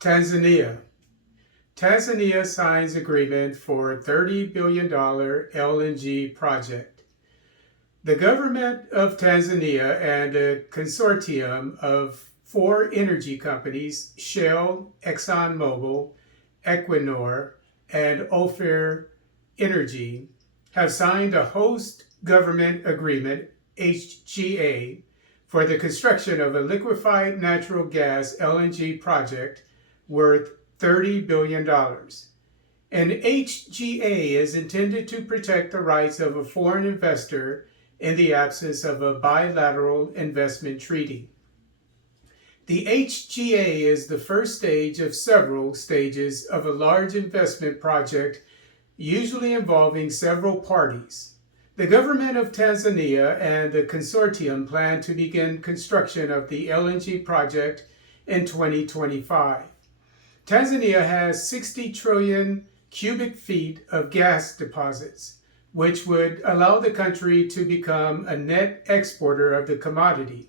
Tanzania. Tanzania signs agreement for $30 billion LNG project. The government of Tanzania and a consortium of 4 energy companies, Shell, ExxonMobil, Equinor, and Ophir Energy, have signed a host government agreement, HGA, for the construction of a liquefied natural gas LNG project worth $30 billion. An HGA is intended to protect the rights of a foreign investor in the absence of a bilateral investment treaty. The HGA is the first stage of several stages of a large investment project, usually involving several parties. The government of Tanzania and the consortium plan to begin construction of the LNG project in 2025. Tanzania has 60 trillion cubic feet of gas deposits, which would allow the country to become a net exporter of the commodity.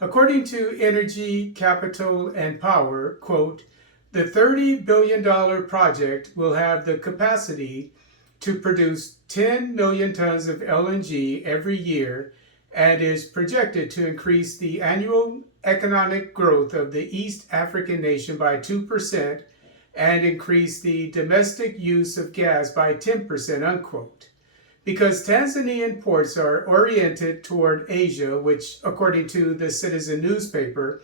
According to Energy, Capital, and Power, quote, the $30 billion project will have the capacity to produce 10 million tons of LNG every year and is projected to increase the annual economic growth of the East African nation by 2% and increase the domestic use of gas by 10%, unquote. Because Tanzanian ports are oriented toward Asia, which, according to the Citizen newspaper,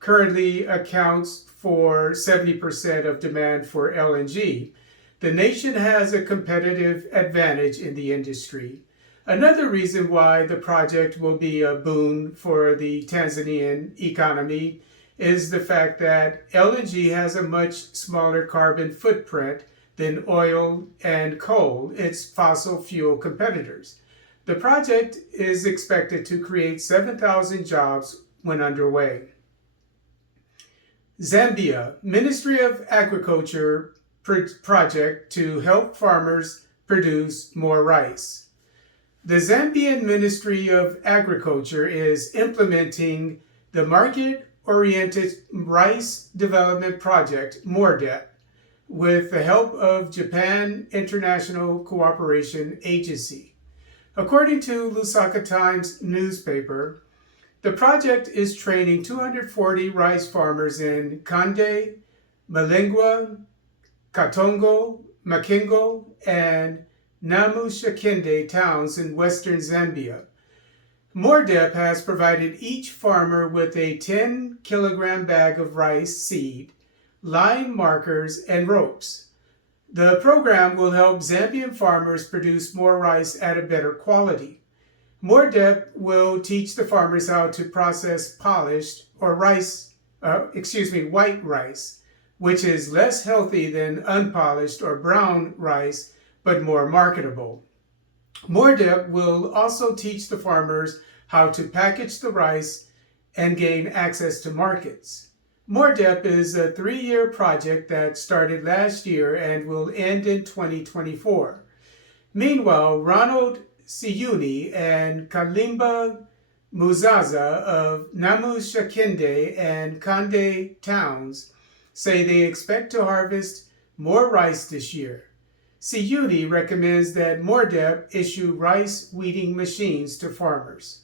currently accounts for 70% of demand for LNG, the nation has a competitive advantage in the industry. Another reason why the project will be a boon for the Tanzanian economy is the fact that LNG has a much smaller carbon footprint than oil and coal, its fossil fuel competitors. The project is expected to create 7,000 jobs when underway. Zambia Ministry of Agriculture project to help farmers produce more rice. The Zambian Ministry of Agriculture is implementing the Market-Oriented Rice Development Project, MOREDEP, with the help of Japan International Cooperation Agency. According to Lusaka Times newspaper, the project is training 240 rice farmers in Kande, Malengwa, Katongo, Makingo, and Namushakende towns in western Zambia. MOREDEP has provided each farmer with a 10-kilogram bag of rice seed, line markers, and ropes. The program will help Zambian farmers produce more rice at a better quality. MOREDEP will teach the farmers how to process polished or white rice, which is less healthy than unpolished or brown rice, but more marketable. MOREDEP will also teach the farmers how to package the rice and gain access to markets. MOREDEP is a 3-year project that started last year and will end in 2024. Meanwhile, Ronald Siyuni and Kalimba Muzaza of Namushakende and Kande towns say they expect to harvest more rice this year. Siyuni recommends that MOREDEP issue rice weeding machines to farmers.